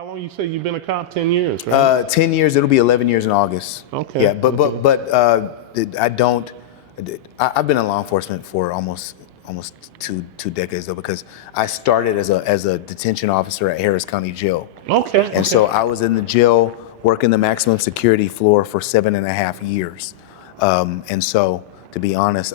How long you say you've been a cop? 10 years, right? 10 years. It'll be 11 years in August. Okay. Yeah, but I don't. I've been in law enforcement for almost two decades though, because I started as a detention officer at Harris County Jail. Okay. And so I was in the jail working the maximum security floor for 7.5 years. And so, to be honest,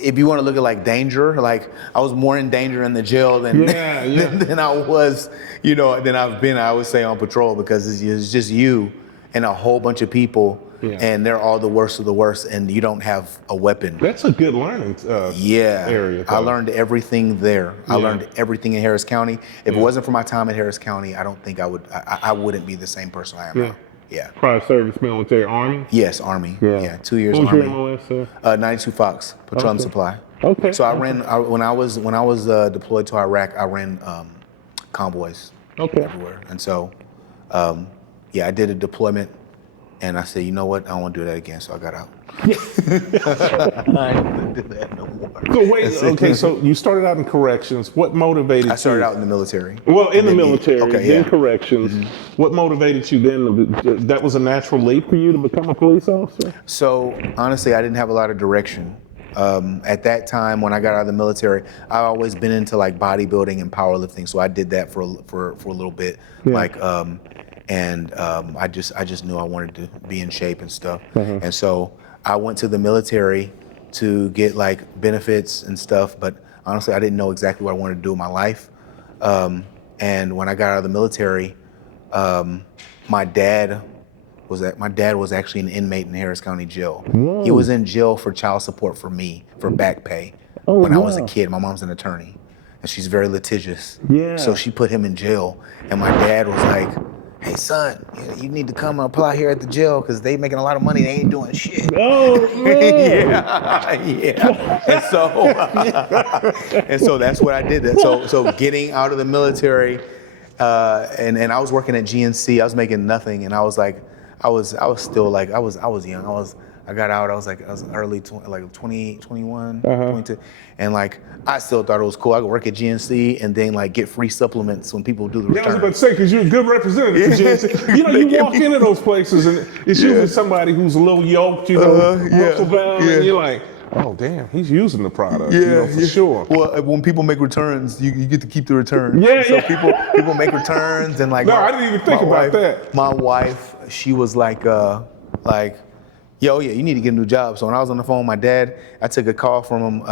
if you want to look at like danger, like I was more in danger in the jail than than I was, than I would say, on patrol, because it's just you and a whole bunch of people, and they're all the worst of the worst, and you don't have a weapon. That's a good learning area. I learned everything there. I learned everything in Harris County. If it wasn't for my time at Harris County, I don't think I wouldn't be the same person I am now. Yeah. Prior service, military, Army? Yes, Army. Yeah, 2 years What was Army. your MOS, sir? 92 Fox, Patrol and Supply. Okay. So when I was deployed to Iraq, I ran convoys everywhere. And so, I did a deployment, and I said, you know what, I don't want to do that again, so I got out. I don't want to do that no more. So so you started out in corrections. What motivated you? I started out in the military. Well, in the military, in corrections. Mm-hmm. What motivated you then? That was a natural leap for you to become a police officer? So honestly, I didn't have a lot of direction. At that time, when I got out of the military, I've always been into like bodybuilding and powerlifting, so I did that for a little bit. I just knew I wanted to be in shape and stuff. Mm-hmm. And so I went to the military to get like benefits and stuff, but honestly, I didn't know exactly what I wanted to do in my life. And when I got out of the military, my dad was actually an inmate in Harris County Jail. Whoa. He was in jail for child support for me, for back pay, when I was a kid. My mom's an attorney, and she's very litigious. Yeah. So she put him in jail, and my dad was like, hey son, you need to come and apply here at the jail because they making a lot of money, they ain't doing shit. Oh, man. And so that's what I did. So getting out of the military, and I was working at GNC, I was making nothing, and I was like, I was still like, I was young. I got out, I was early 20, 21, 22. And like, I still thought it was cool. I could work at GNC and then like get free supplements when people do the return. I was about to say, because you're a good representative for GNC. You walk into those places and it's usually somebody who's a little yoked, muscle bound, and you're like, oh damn, he's using the product, for sure. Well, when people make returns, you get to keep the return. People make returns and like. No, I didn't even think about that. My wife, she was like, yo, you need to get a new job. So when I was on the phone with my dad, I took a call from him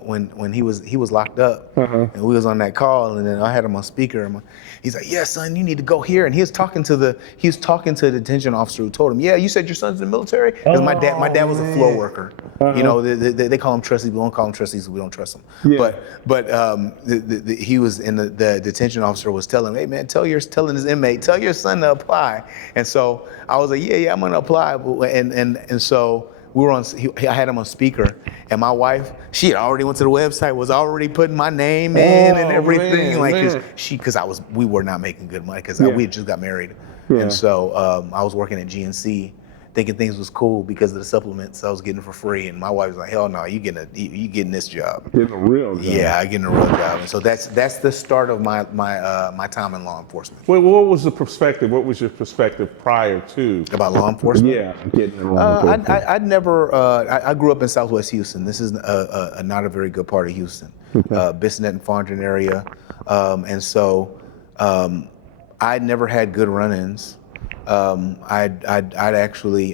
when he was locked up, and we was on that call, and then I had him on speaker. And he's like, yeah, son, you need to go here. And he was talking to the detention officer who told him, yeah, you said your son's in the military? Because my dad was a floor worker. They call him trustees. We don't call him trustees because we don't trust him. Yeah. But he was in the detention officer was telling him, hey man, telling his inmate, tell your son to apply. And so I was like, yeah, I'm gonna apply. And so we were I had him on speaker, and my wife, she had already went to the website, was already putting my name in and everything, because we were not making good money because we had just got married, and so I was working at GNC, thinking things was cool because of the supplements I was getting for free, and my wife was like, hell no, you getting this job. Getting a real job. Yeah, getting a real job. And so that's the start of my time in law enforcement. Well, what was the perspective? What was your perspective prior to? About law enforcement? Yeah, getting in law enforcement. I'd never, I grew up in Southwest Houston. This is not a very good part of Houston. Bissonnette and Fondren area. And so I'd never had good run-ins. I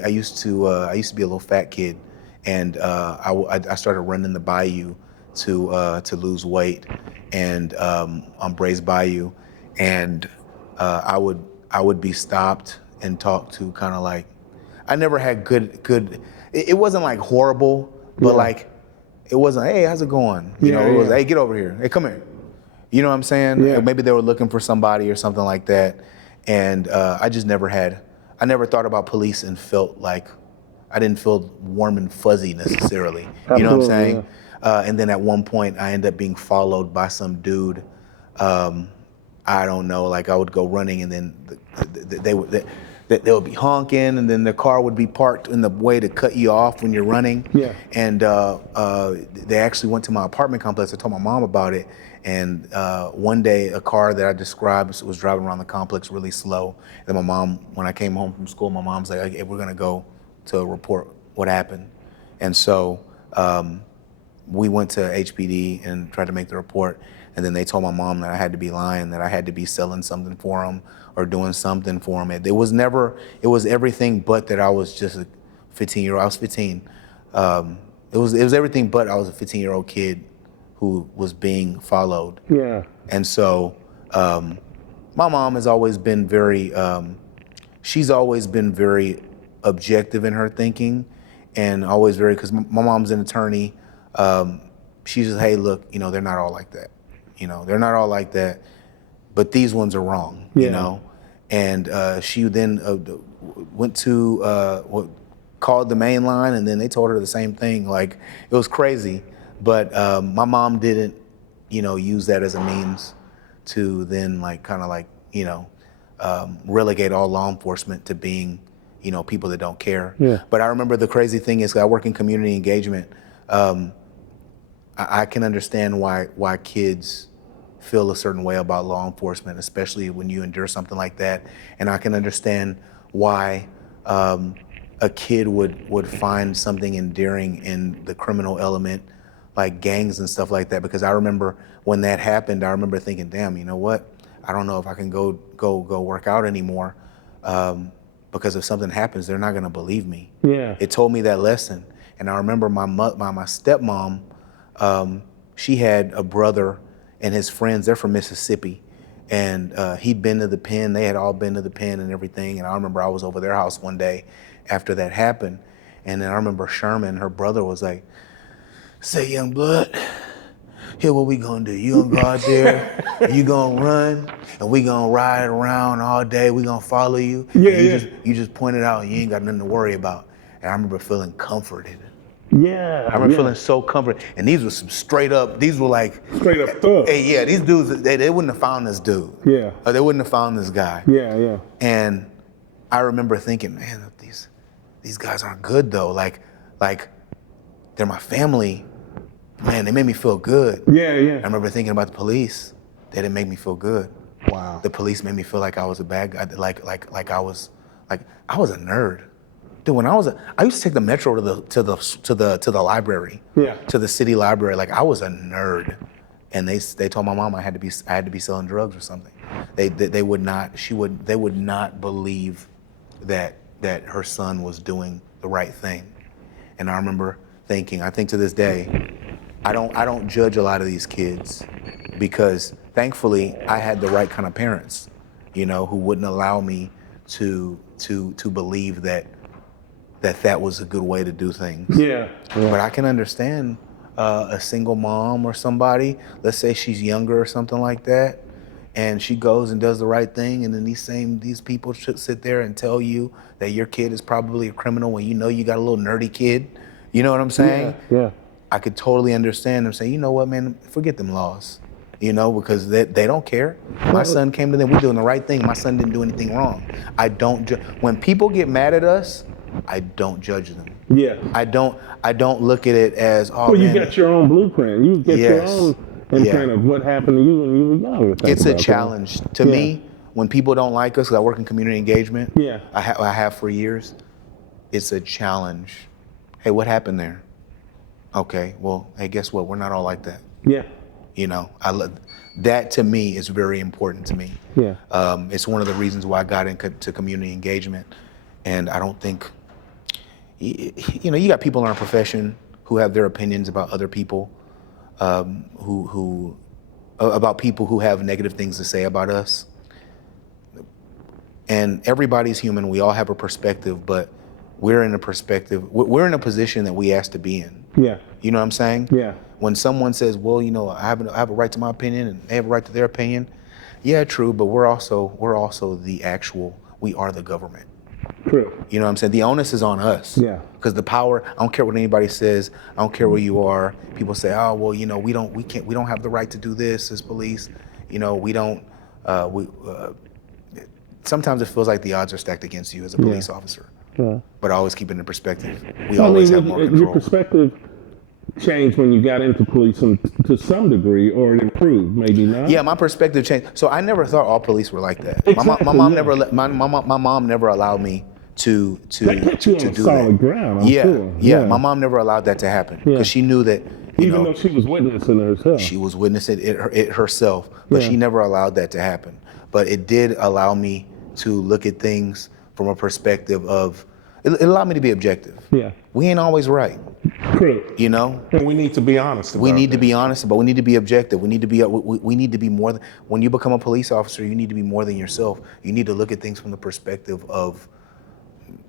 used to be a little fat kid, and I started running the bayou to lose weight, and on Bray's Bayou, and I would be stopped and talked to, kind of like, I never had good. It wasn't like horrible, but like it wasn't, hey, how's it going? It was, hey, get over here, hey, come here. You know what I'm saying? Yeah. Maybe they were looking for somebody or something like that. And I never thought about police and I didn't feel warm and fuzzy necessarily. You know what I'm saying? Yeah. And then at one point I ended up being followed by some dude. I don't know, like I would go running and then they that they would be honking, and then the car would be parked in the way to cut you off when you're running. Yeah. And they actually went to my apartment complex. I told my mom about it. And one day, a car that I described was driving around the complex really slow. And my mom, when I came home from school, my mom's like, hey, we're gonna go to report what happened. And so we went to HPD and tried to make the report. And then they told my mom that I had to be lying, that I had to be selling something for them or doing something for them. It was everything but that I was just a 15-year-old. I was 15. It was everything but I was a 15-year-old kid who was being followed. Yeah. And so my mom has always been she's always been very objective in her thinking, and always very, because my mom's an attorney. She says, hey, look, they're not all like that. They're not all like that, but these ones are wrong, And she then went to, called the main line, and then they told her the same thing. Like, it was crazy. But my mom didn't, use that as a means to then relegate all law enforcement to being, people that don't care. Yeah. But I remember the crazy thing is, 'cause I work in community engagement. I can understand why kids feel a certain way about law enforcement, especially when you endure something like that. And I can understand why a kid would find something endearing in the criminal element, like gangs and stuff like that. Because I remember when that happened, I remember thinking, damn, you know what? I don't know if I can go work out anymore, because if something happens, they're not gonna believe me. Yeah. It told me that lesson. And I remember my stepmom, she had a brother and his friends, they're from Mississippi. And he'd been to the pen, they had all been to the pen and everything. And I remember I was over their house one day after that happened. And then I remember Sherman, her brother, was like, say, young blood, here what we gonna do. You gonna go out there, you gonna run, and we gonna ride around all day. We gonna follow you. Yeah, You just pointed out, you ain't got nothing to worry about. And I remember feeling comforted. Yeah. I remember feeling so comforted. And these were some straight up thugs. Hey, yeah, these dudes, they wouldn't have found this dude. Yeah. Or they wouldn't have found this guy. Yeah. And I remember thinking, man, these guys aren't good though. Like they're my family. Man, they made me feel good. Yeah. I remember thinking about the police. They didn't make me feel good. Wow. The police made me feel like I was a bad guy, like I was a nerd. Dude, when I used to take the metro to the library. Yeah. To the city library. Like, I was a nerd. And they told my mom I had to be selling drugs or something. They would not believe that her son was doing the right thing. And I remember thinking, I think to this day, I don't judge a lot of these kids, because thankfully I had the right kind of parents, who wouldn't allow me to believe that was a good way to do things. Yeah. But I can understand a single mom or somebody, let's say she's younger or something like that, and she goes and does the right thing, and then these people should sit there and tell you that your kid is probably a criminal when you got a little nerdy kid. You know what I'm saying? Yeah. I could totally understand them saying, you know what, man, forget them laws. Because they don't care. My son came to them, we're doing the right thing. My son didn't do anything wrong. I don't when people get mad at us, I don't judge them. Yeah. I don't look at it as, well, you got your own blueprint. You get your own imprint of what happened to you when you were young. It's a challenge to me when people don't like us, because I work in community engagement. Yeah. I have for years. It's a challenge. Hey, what happened there? Okay, well, hey, guess what? We're not all like that. Yeah. That to me is very important to me. Yeah. It's one of the reasons why I got into community engagement. And I don't think, you got people in our profession who have their opinions about other people, about people who have negative things to say about us. And everybody's human. We all have a perspective, but we're in a position that we asked to be in. Yeah. You know what I'm saying? Yeah. When someone says, well, I have a right to my opinion and they have a right to their opinion. Yeah, true, but we're also we are the government. True. You know what I'm saying? The onus is on us. Yeah. Because the power, I don't care what anybody says, I don't care where you are. People say, oh, well, we don't have the right to do this as police. sometimes it feels like the odds are stacked against you as a police officer. Yeah. But always keep it in perspective. We I always mean, have more your control. perspective changed when you got into policing to some degree, or it improved, maybe not. Yeah, my perspective changed. So I never thought all police were like that. Exactly, my mom yeah. never my mom never allowed me to That kept you to on do solid that. ground, I'm Yeah, sure. yeah. My mom never allowed that to happen because Yeah. she knew that Even though she was witnessing it herself. she was witnessing it herself, but Yeah. she never allowed that to happen. But it did allow me to look at things from a perspective of it allowed me to be objective. Yeah. We ain't always right, True. you know. And we need to be honest about We need to that. be honest, but we need to be objective. We need to be we need to be more than when you become a police officer. You need to be more than yourself. You need to look at things from the perspective of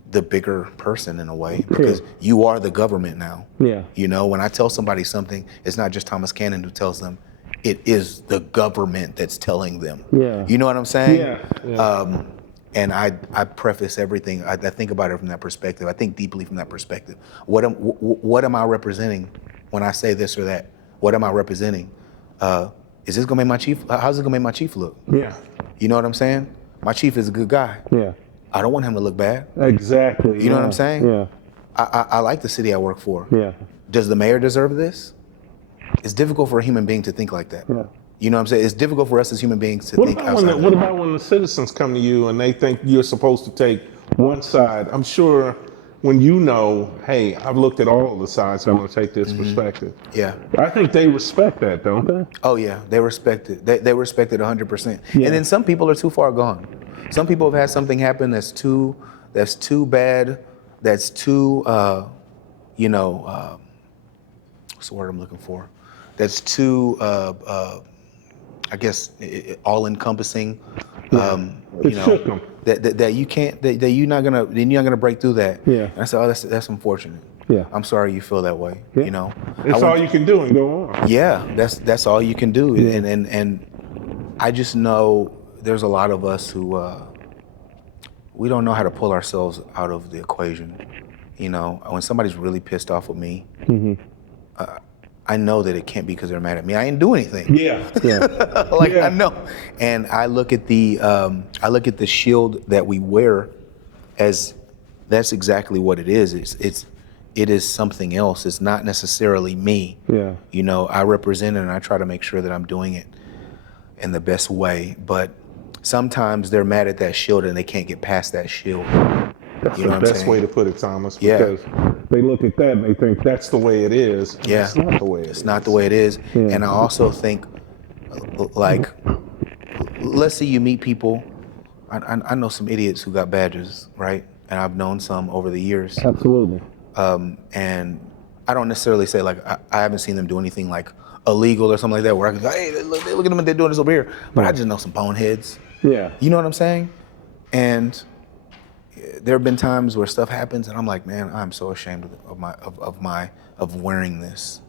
the bigger person in a way, because you are the government now. Yeah. You know, when I tell somebody something, it's not just Thomas Cannon who tells them. It is the government that's telling them. Yeah. You know what I'm saying? Yeah. And I preface everything. I think about it from that perspective. I think deeply from that perspective. What am I representing when I say this or that? What am I representing? Is this gonna make my chief? How's it gonna make my chief look? Yeah. You know what I'm saying? My chief is a good guy. Yeah. I don't want him to look bad. Exactly. You know what I'm saying? Yeah. I like the city I work for. Yeah. Does the mayor deserve this? It's difficult for a human being to think like that. Yeah. You know what I'm saying? It's difficult for us as human beings to What think about outside. what about when the citizens come to you and they think you're supposed to take one side? I'm sure when you know, hey, I've looked at all of the sides, I'm going to take this perspective. Yeah. I think they respect that, don't they? Oh yeah, they respect it. They respect it 100%. Yeah. And then some people are too far gone. Some people have had something happen that's too bad, that's too what's the word I'm looking for? That's too I guess all encompassing. It shook them. That you can't that you're not gonna break through that. Yeah. And I said, oh, that's unfortunate. Yeah. I'm sorry you feel that way. Yeah. You know. It's all you can do and go on. Yeah, that's all you can do. Yeah. And I just know there's a lot of us who we don't know how to pull ourselves out of the equation. You know, when somebody's really pissed off with me, I know that it can't be because they're mad at me. I didn't do anything. Yeah. Yeah. I know. And I look at the shield that we wear as that's exactly what it is. It is something else. It's not necessarily me. Yeah. You know, I represent it and I try to make sure that I'm doing it in the best way. But sometimes they're mad at that shield and they can't get past that shield. That's You know the what I'm best saying? way to put it, Thomas, Yeah. because they look at that and they think that's the way it is. And Yeah. It's not the way it is. It's not the way it is. Yeah. And I also think, like, let's say you meet people. I know some idiots who got badges, right? And I've known some over the years. Absolutely. And I don't necessarily say, like, I haven't seen them do anything, like, illegal or something like that, where I can go, hey, look at them, they're doing this over here. But I just know some boneheads. Yeah. You know what I'm saying? And there have been times where stuff happens and I'm like, man, I'm so ashamed of wearing this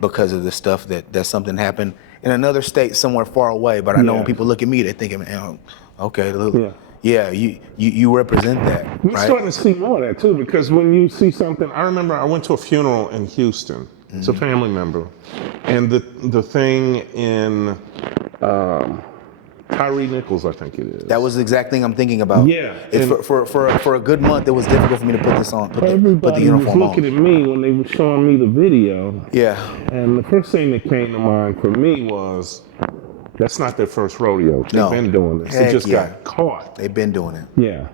because of the stuff that something happened in another state somewhere far away. But I know when people look at me, they're thinking, man, okay, look, yeah, you represent that. We're right? starting to see more of that too, because when you see something, I remember I went to a funeral in Houston. It's a family member, and the thing in Tyree Nichols, I think it is. That was the exact thing I'm thinking about. Yeah, For a good month, it was difficult for me to put this on. Put the Everybody was uniform looking on. at me when they were showing me the video, Yeah, and the first thing that came to mind for me was, that's not their first rodeo. They've No. been doing this. They Heck just yeah. got caught. they've been doing it. Yeah.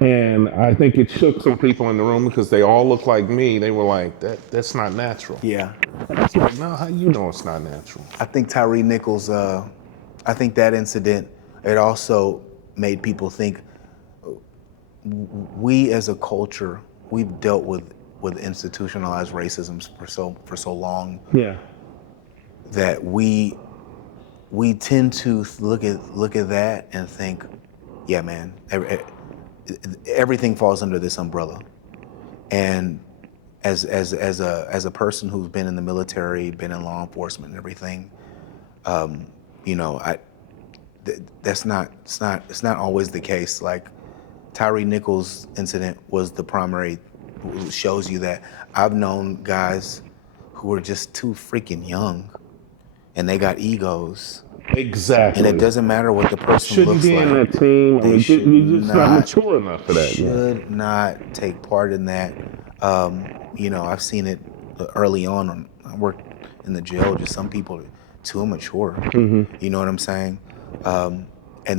And I think it shook some people in the room because they all looked like me. They were like, that's not natural. Yeah. And I was like, no, how you know it's not natural? I think Tyree Nichols, I think that incident, it also made people think we as a culture, we've dealt with institutionalized racism for so long Yeah. that we tend to look at that and think, yeah, man, everything falls under this umbrella. And as a person who's been in the military, been in law enforcement and everything, you know, it's not always the case. Like Tyree Nichols' incident was the primary, shows you that I've known guys who were just too freaking young and they got egos Exactly. And it doesn't matter what the person Shouldn't looks be like. in that team. I mean, you're just not mature enough for that. Should not take part in that. You know, I've seen it early on. I worked in the jail. Just some people are too immature. You know what I'm saying? And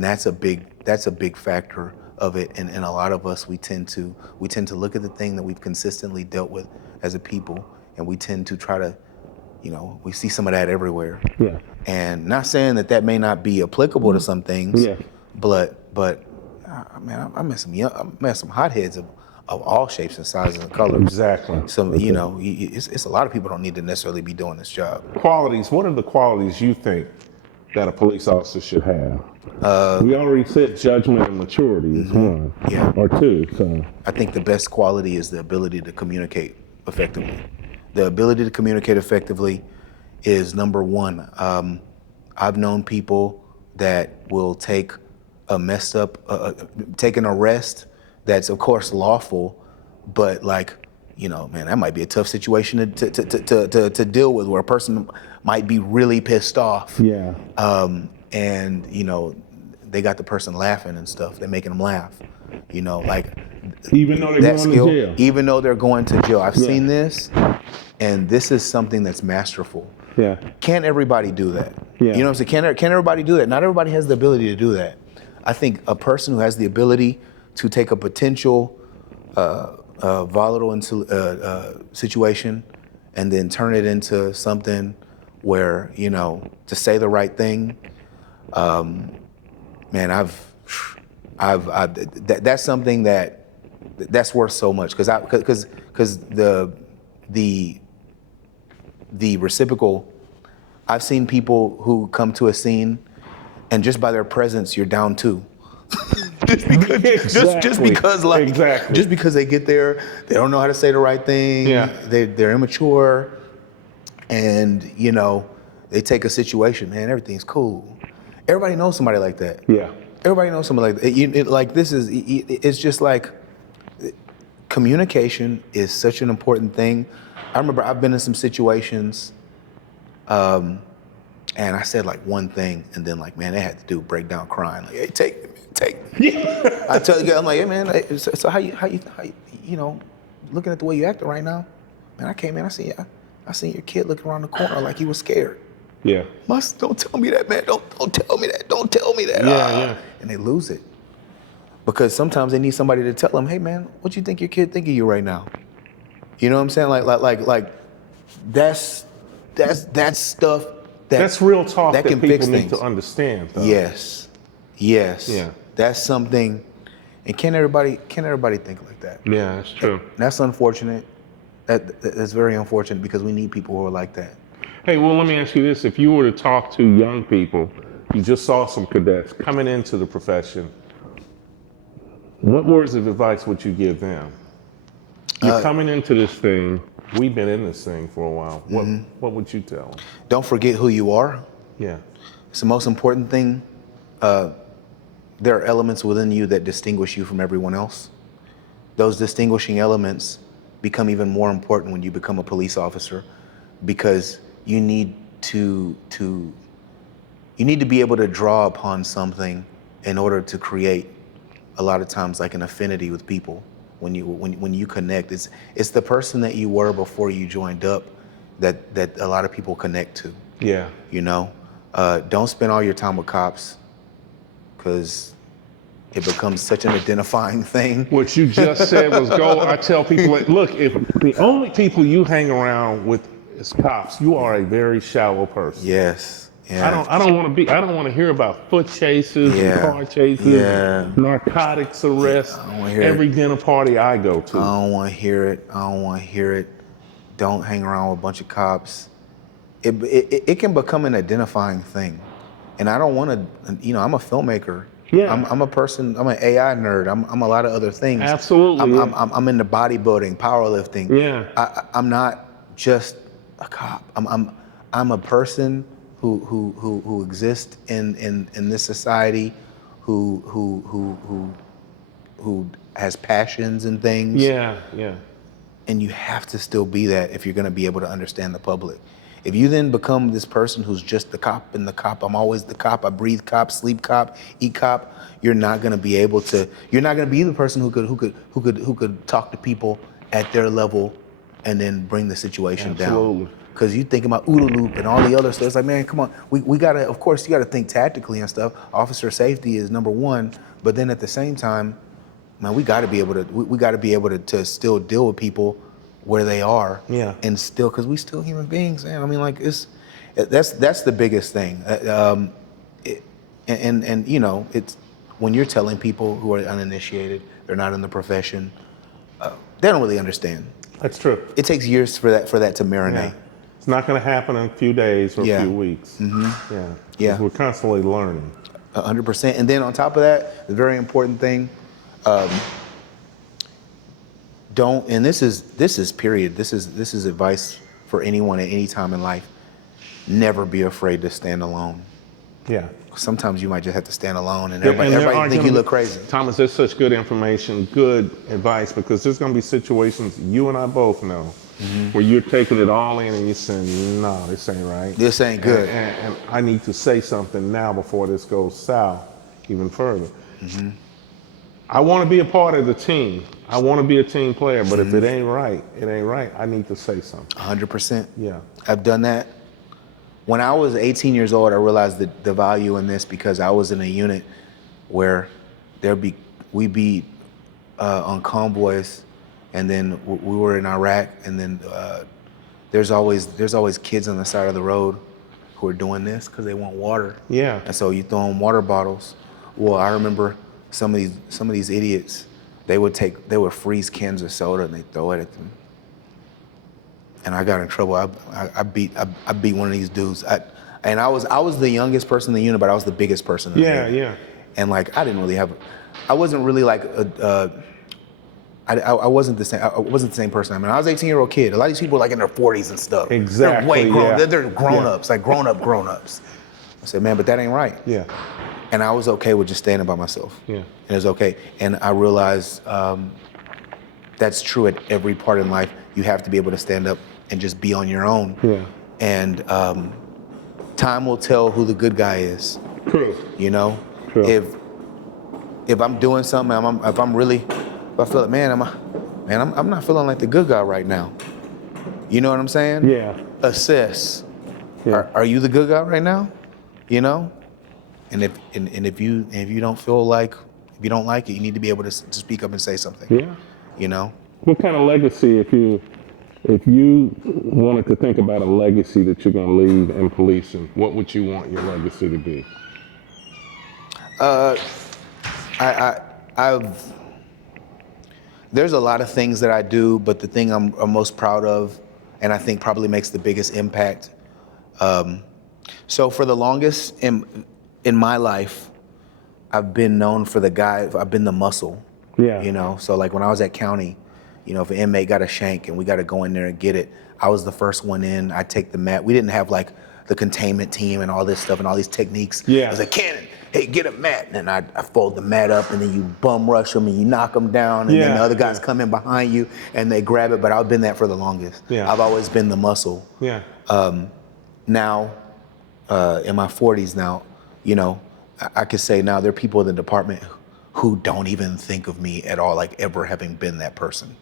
that's a big factor of it. And a lot of us, we tend to look at the thing that we've consistently dealt with as a people, and we tend to try to, you know, we see some of that everywhere. Yeah. And not saying that may not be applicable to some things, Yeah. but man, I met some hotheads of all shapes and sizes and colors. Exactly. So you know, it's a lot of people don't need to necessarily be doing this job. Qualities. What are the qualities you think that a police officer should have? We already said judgment and maturity is one, or two. So I think the best quality is the ability to communicate effectively. The ability to communicate effectively is number one. I've known people that will take a messed up, take an arrest that's of course lawful, but like, you know, man, that might be a tough situation to deal with, where a person might be really pissed off. yeah. And you know, they got the person laughing and stuff. They're making them laugh. You know, like Even though they're going to jail. Even though they're going to jail. I've seen this, and this is something that's masterful. Yeah. Can't everybody do that? Yeah. You know what I'm saying? Can't everybody do that? Not everybody has the ability to do that. I think a person who has the ability to take a potential volatile situation and then turn it into something where, you know, to say the right thing, man, that's something that's worth so much, because the reciprocal. I've seen people who come to a scene, and just by their presence, you're down two. just because they get there, they don't know how to say the right thing. Yeah. They're immature, and you know, they take a situation, man, everything's cool. Everybody knows somebody like that. Yeah. Everybody knows somebody like that. It's just like, communication is such an important thing. I remember I've been in some situations, and I said like one thing, and then like, man, they had to break down crying. Like, hey, take me. Yeah. I tell the guy, I'm like, hey man, so how you know, looking at the way you acting right now, man, I came in, I seen your kid looking around the corner like he was scared. Yeah. Don't tell me that, man. Don't tell me that. Don't tell me that. Yeah. And they lose it. Because sometimes they need somebody to tell them, hey man, what you think your kid think of you right now? You know what I'm saying? Like that's stuff that's real talk that can people fix need things. to understand, though. Yes. Yeah. That's something, and can't everybody think like that? Yeah, that's true. That's unfortunate. That's very unfortunate, because we need people who are like that. Hey, well, let me ask you this. If you were to talk to young people, you just saw some cadets coming into the profession, what words of advice would you give them? You're coming into this thing. We've been in this thing for a while. What would you tell them? Don't forget who you are. Yeah. It's the most important thing. There are elements within you that distinguish you from everyone else. Those distinguishing elements become even more important when you become a police officer, because you need to be able to draw upon something in order to create, a lot of times, like an affinity with people. When you connect, it's the person that you were before you joined up that a lot of people connect to. Yeah. You know, don't spend all your time with cops, because it becomes such an identifying thing. What you just said was gold. I tell people, like, look, if the only people you hang around with is cops, you are a very shallow person. Yes. Yeah. I don't want to hear about foot chases and car chases, narcotics arrests, every dinner party I go to. I don't want to hear it. Don't hang around with a bunch of cops. It can become an identifying thing. And I don't want to, you know, I'm a filmmaker. Yeah. I'm a person, I'm an AI nerd. I'm a lot of other things. Absolutely. I'm into bodybuilding, powerlifting. Yeah. I'm not just a cop. I'm a person who exists in this society, who has passions and things. Yeah. And you have to still be that if you're going to be able to understand the public. If you then become this person who's just the cop and the cop, I'm always the cop, I breathe cop, sleep cop, eat cop, you're not gonna be able to, you're not gonna be the person who could talk to people at their level and then bring the situation Absolutely. down. Because you think about OODA loop and all the other stuff. It's like, man, come on. We gotta, of course, you gotta think tactically and stuff. Officer safety is number one, but then at the same time, man, we gotta be able to, we gotta be able to still deal with people where they are. Yeah. And still, because we still human beings, man. I mean, like, that's the biggest thing. And you know, it's when you're telling people who are uninitiated, they're not in the profession, they don't really understand. That's true. It takes years for that to marinate. Yeah. It's not going to happen in a few days or a few weeks. Mm-hmm. Yeah. Yeah. We're constantly learning. 100%. And then on top of that, the very important thing, don't. And this is period. This is advice for anyone at any time in life. Never be afraid to stand alone. Yeah. Sometimes you might just have to stand alone, and And everybody think you look crazy. Thomas, there's such good information, good advice, because there's going to be situations you and I both know where you're taking it all in and you're saying, no, this ain't right. This ain't good. And I need to say something now before this goes south even further. I want to be a part of the team. I want to be a team player, but if it ain't right, it ain't right. I need to say something. 100%. Yeah. I've done that. When I was 18 years old, I realized the value in this because I was in a unit where we'd be on convoys, and then we were in Iraq, and then there's always kids on the side of the road who are doing this because they want water. Yeah. And so you throw them water bottles. Well, I remember some of these idiots, they would freeze cans of soda and they throw it at them. And I got in trouble. I beat one of these dudes. I was the youngest person in the unit, but I was the biggest person in the unit. Yeah. And like I wasn't really like I wasn't the same. I wasn't the same person. I mean, I was an 18-year-old kid. A lot of these people are like in their 40s and stuff. Exactly. They're way grown. Yeah. They're grown-ups, like grown-ups. I said, man, but that ain't right. Yeah. And I was okay with just standing by myself. Yeah. And it was okay. And I realized that's true at every part in life. You have to be able to stand up and just be on your own. Yeah. And time will tell who the good guy is. True. You know, True. if I'm doing something, if I feel like, man, I'm not feeling like the good guy right now. You know what I'm saying? Yeah. Assess. Yeah. Are you the good guy right now? You know, and if you don't feel like, if you don't like it, you need to be able to speak up and say something. Yeah. You know. What kind of legacy, if you wanted to think about a legacy that you're going to leave in policing, what would you want your legacy to be? There's a lot of things that I do, but the thing I'm most proud of, and I think probably makes the biggest impact. So for the longest in my life, I've been known for I've been the muscle. Yeah. You know, so like when I was at county, you know, if an inmate got a shank and we got to go in there and get it, I was the first one in. I take the mat. We didn't have like the containment team and all this stuff and all these techniques. Yeah. I was like, Cannon, hey, get a mat. And then I fold the mat up, and then you bum rush them and you knock them down, and then the other guys come in behind you and they grab it. But I've been that for the longest. Yeah. I've always been the muscle. Yeah. Now, in my 40s now, you know, I could say now there are people in the department who don't even think of me at all, like ever having been that person.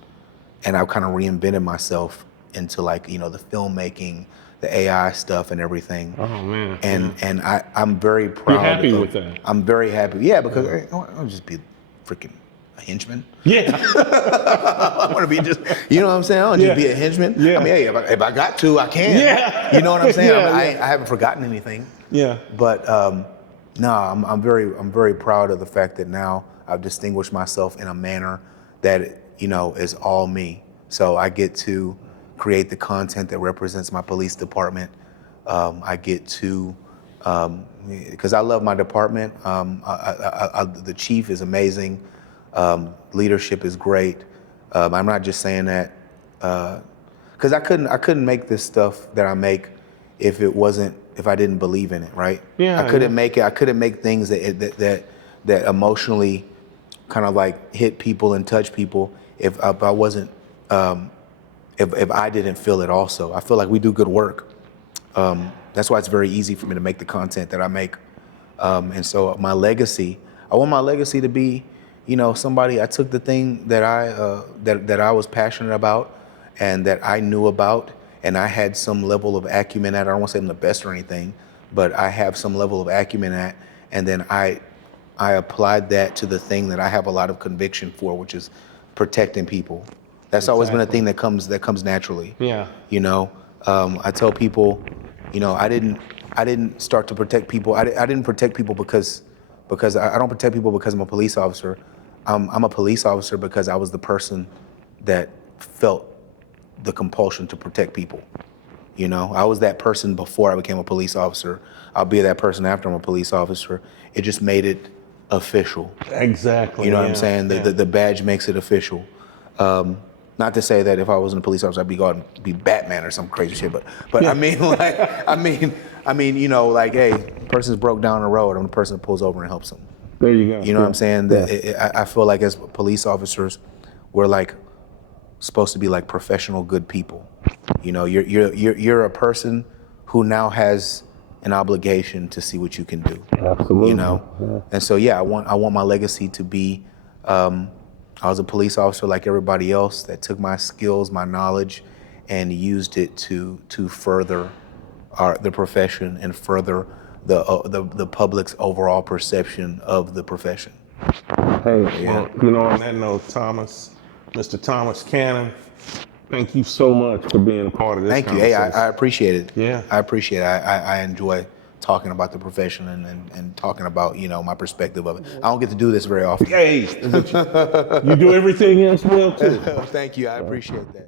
And I've kind of reinvented myself into like, you know, the filmmaking, the AI stuff and everything. Oh man. And I'm very proud. You're happy with that? I'm very happy. Yeah, because I'll just be freaking a henchman. Yeah. I want to be just, you know what I'm saying? I don't just be a henchman. Yeah. I mean, hey, if I got to, I can. Yeah. You know what I'm saying? Yeah, I haven't forgotten anything. Yeah. But no, I'm very proud of the fact that now I've distinguished myself in a manner that, you know, is all me. So I get to create the content that represents my police department. I get to, because I love my department. The chief is amazing. Leadership is great. I'm not just saying that because I couldn't make this stuff that I make if I didn't believe in it, right? Yeah. I couldn't make it. I couldn't make things that emotionally kind of like hit people and touch people if I wasn't if I didn't feel it also. I feel like we do good work. That's why it's very easy for me to make the content that I make. And so my legacy, I want my legacy to be, somebody. I took the thing that I was passionate about and that I knew about, and I had some level of acumen at. I don't want to say I'm the best or anything, but I have some level of acumen at, and then I applied that to the thing that I have a lot of conviction for, which is protecting people. That's always been a thing that comes naturally. Yeah. I tell people, I didn't start to protect people. I didn't protect people because I don't protect people because I'm a police officer. I'm a police officer because I was the person that felt the compulsion to protect people. I was that person before I became a police officer. I'll be that person after I'm a police officer. It just made it official. Exactly. You know what I'm saying? The badge makes it official. Not to say that if I wasn't a police officer, I'd be going to be Batman or some crazy shit, but I mean, like, hey, person's broke down the road. I'm the person that pulls over and helps them. There you go. You know what I'm saying? I feel like as police officers, we're like supposed to be like professional, good people. You're a person who now has an obligation to see what you can do. Absolutely. And so I want my legacy to be. I was a police officer like everybody else that took my skills, my knowledge, and used it to further the profession and further the public's overall perception of the profession. Hey, well, on that note, Mr. Thomas Cannon, thank you so much for being a part of this Thank you. Hey, conversation. I appreciate it. Yeah. I appreciate it. I enjoy talking about the profession and talking about, my perspective of it. I don't get to do this very often. Hey, but you do everything else well, too. Thank you. I appreciate that.